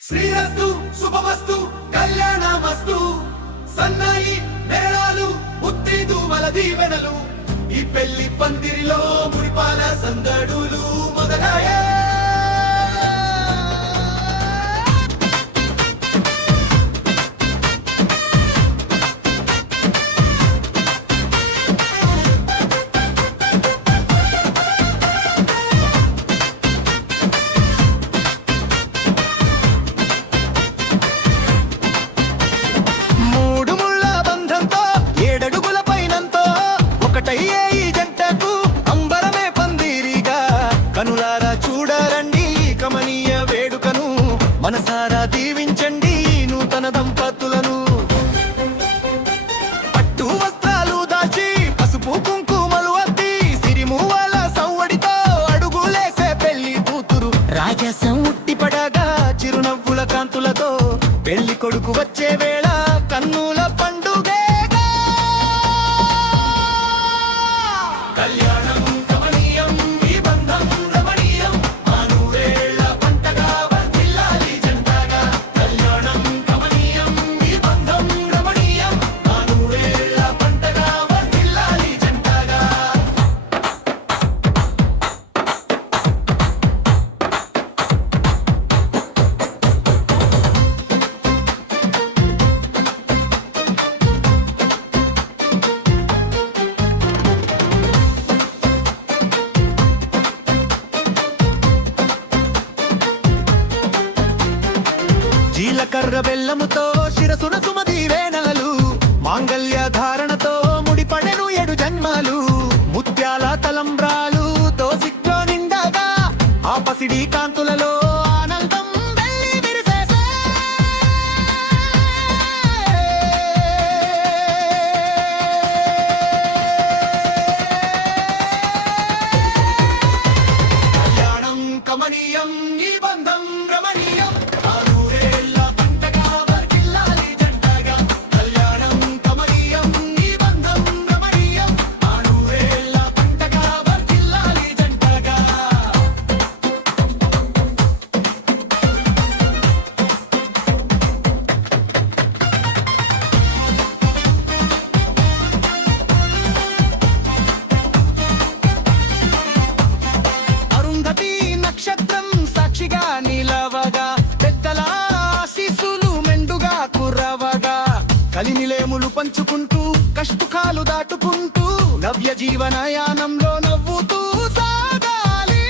శ్రీరస్తు శుభమస్తు కళ్యాణమస్తు సన్నాయి మేళాలు ముత్తైదువల దీవెనలు ఈ పెళ్లి పందిరిలో మురిపాల సందడులు మొదలయ్యే ఒకటయ్యే ఈ జంటకు అంబరమే పందిరిగా కనులారా చూడరండి కమనీయ వేడుకను మనసారా దీవించండి నూతన దంపతులను పట్టు వస్త్రాలు దాచి పసుపు కుంకుమలు అద్ది సిరిమూవల సవ్వడితో అడుగులేసే పెళ్లి కూతురు రాజసం ఉట్టిపడగా చిరునవ్వుల కాంతులతో పెళ్లి కొడుకు వచ్చే వేళ కన్నుల పండుగే కళ్యాణం కమనీయం ఈ బంధం రమణీయం ఆనూరేళ్ల పంటగా వర్ధిల్లాలి జంటగా కళ్యాణం కమనీయం ఈ బంధం రమణీయం ఆనూరేళ్ల పంటగా వర్ధిల్లాలి జంటగా జీలకర్ర బెల్లముతో శిరసున సుమది వేనలు మాంగళ్య ధారణతో ముడిపడెను 7 జన్మాలు ముత్యాల తలంబ్రాలు దోసిట్లో నిండగా ఆ పసిడి కాంతులలో ఆనందం వెల్లి విరిసేసే కళ్యాణం కమనీయం ఈ బంధం రమణీయం నక్షత్రం సాక్షిగా నిలవగా పెద్దల ఆశీస్సులు మెండుగా కురవగా కలిమిలేములు పంచుకుంటూ కష్టకాలు దాటుకుంటూ నవ్య జీవనయానంలో నవ్వుతూ సాగాలి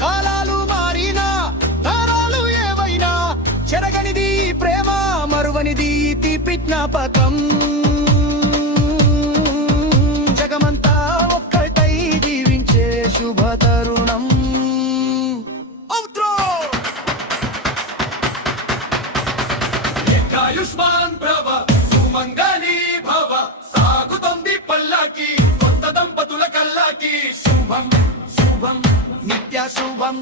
కాలాలు మారినా తరాలు ఏవైనా చెరగనిది ప్రేమ మరువనిది తీపి జ్ఞాపకం జగమంతా ఒక్కటై జీవించే శుభ తరుణం ఆయుష్మాన్ భవ సుమంగళి భవ సాగుతోంది పల్లకి కొత్త దంపతుల కల్లాకి శుభం శుభం నిత్య శుభం